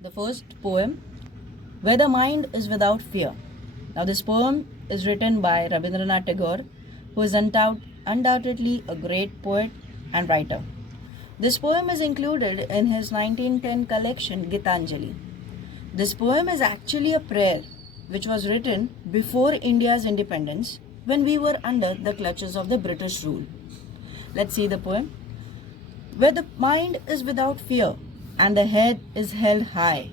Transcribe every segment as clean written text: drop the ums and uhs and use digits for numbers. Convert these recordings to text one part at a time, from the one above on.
The first poem, Where the Mind is Without Fear. Now, this poem is written by Rabindranath Tagore, who is undoubtedly a great poet and writer. This poem is included in his 1910 collection Gitanjali. This poem is actually a prayer which was written before India's independence when we were under the clutches of the British rule. Let's see the poem. Where the mind is without fear and the head is held high,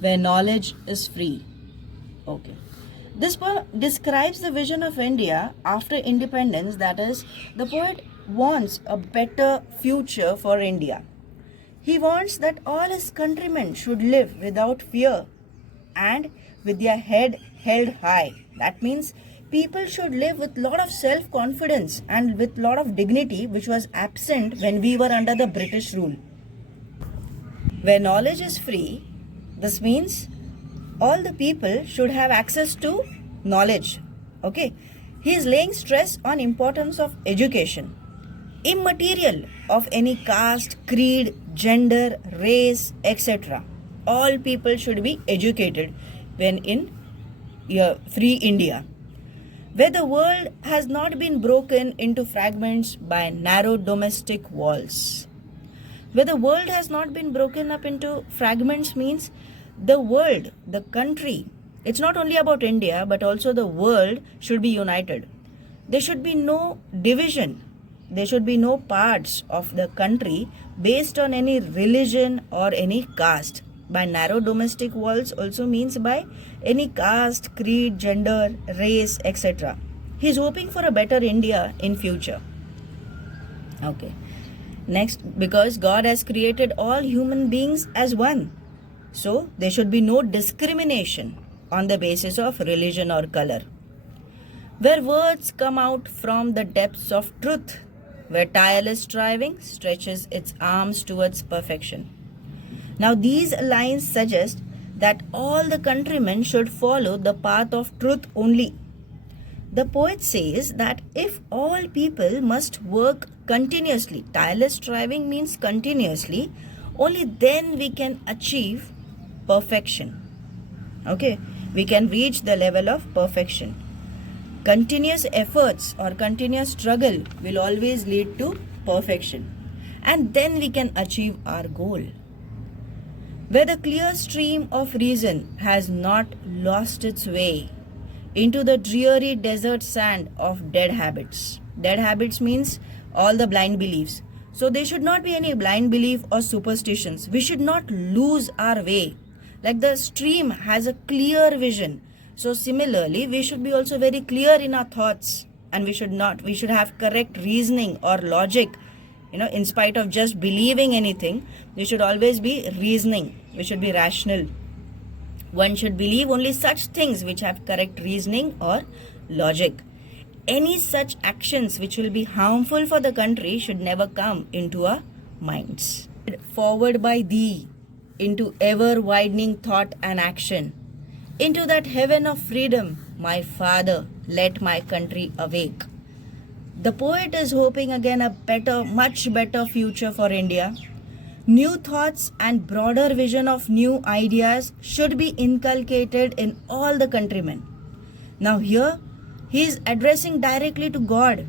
where knowledge is free. Okay. This poem describes the vision of India after independence, that is, the poet wants a better future for India. He wants that all his countrymen should live without fear and with their head held high. That means people should live with lot of self-confidence and with lot of dignity, which was absent when we were under the British rule. Where knowledge is free, this means all the people should have access to knowledge. Okay. He is laying stress on importance of education, immaterial of any caste, creed, gender, race, etc. All people should be educated when in free India, where the world has not been broken into fragments by narrow domestic walls. Where the world has not been broken up into fragments means the world, the country, it's not only about India but also the world should be united. There should be no division. There should be no parts of the country based on any religion or any caste. By narrow domestic walls also means by any caste, creed, gender, race, etc. He is hoping for a better India in future. Okay. Next, because God has created all human beings as one, so there should be no discrimination on the basis of religion or color. Where words come out from the depths of truth, where tireless striving stretches its arms towards perfection. Now these lines suggest that all the countrymen should follow the path of truth only. The poet says that if all people must work continuously, tireless striving means continuously, only then we can achieve perfection. Okay, we can reach the level of perfection. Continuous efforts or continuous struggle will always lead to perfection, and then we can achieve our goal. Where the clear stream of reason has not lost its way into the dreary desert sand of dead habits. Dead habits means all the blind beliefs. So there should not be any blind belief or superstitions. We should not lose our way. Like the stream has a clear vision. So similarly, we should be also very clear in our thoughts, and we should have correct reasoning or logic. In spite of just believing anything, we should always be reasoning. We should be rational. One should believe only such things which have correct reasoning or logic. Any such actions which will be harmful for the country should never come into our minds. Forward by thee into ever widening thought and action, into that heaven of freedom, my Father, let my country awake. The poet is hoping again a better, much better future for India. New thoughts and broader vision of new ideas should be inculcated in all the countrymen. Now here, he is addressing directly to God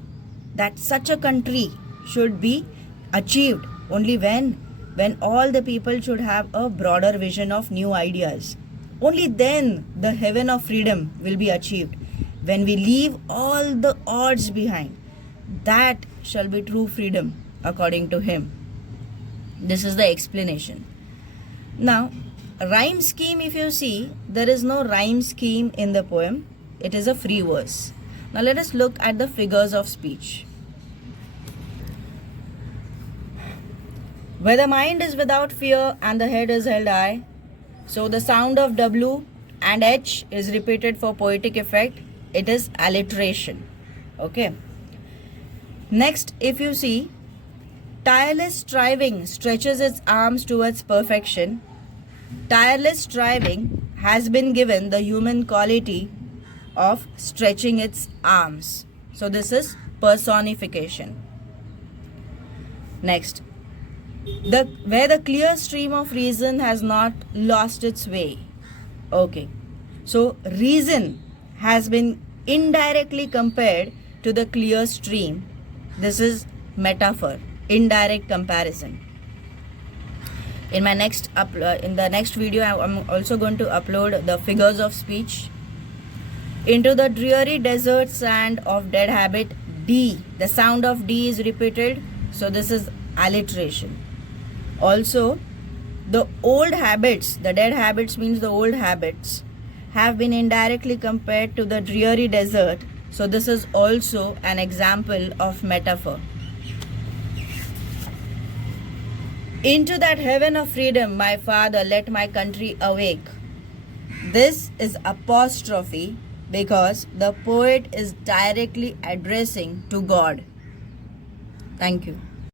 that such a country should be achieved only when all the people should have a broader vision of new ideas. Only then the heaven of freedom will be achieved. When we leave all the odds behind, that shall be true freedom according to him. This is the explanation. Now, rhyme scheme, if you see, there is no rhyme scheme in the poem. It is a free verse. Now let us look at the figures of speech. Where the mind is without fear and the head is held high, so the sound of W and H is repeated for poetic effect. It is alliteration. Okay. Next, if you see, tireless striving stretches its arms towards perfection. Tireless striving has been given the human quality of stretching its arms. So this is personification. Next, Where the clear stream of reason has not lost its way. Okay, so reason has been indirectly compared to the clear stream. This is metaphor, indirect comparison. In my in the next video, I'm also going to upload the figures of speech. Into the dreary desert sand of dead habit, D. The sound of D is repeated, so this is alliteration. Also, the old habits, the dead habits means the old habits, have been indirectly compared to the dreary desert, so this is also an example of metaphor. Into that heaven of freedom, my father, let my country awake. This is apostrophe because the poet is directly addressing to God. Thank you.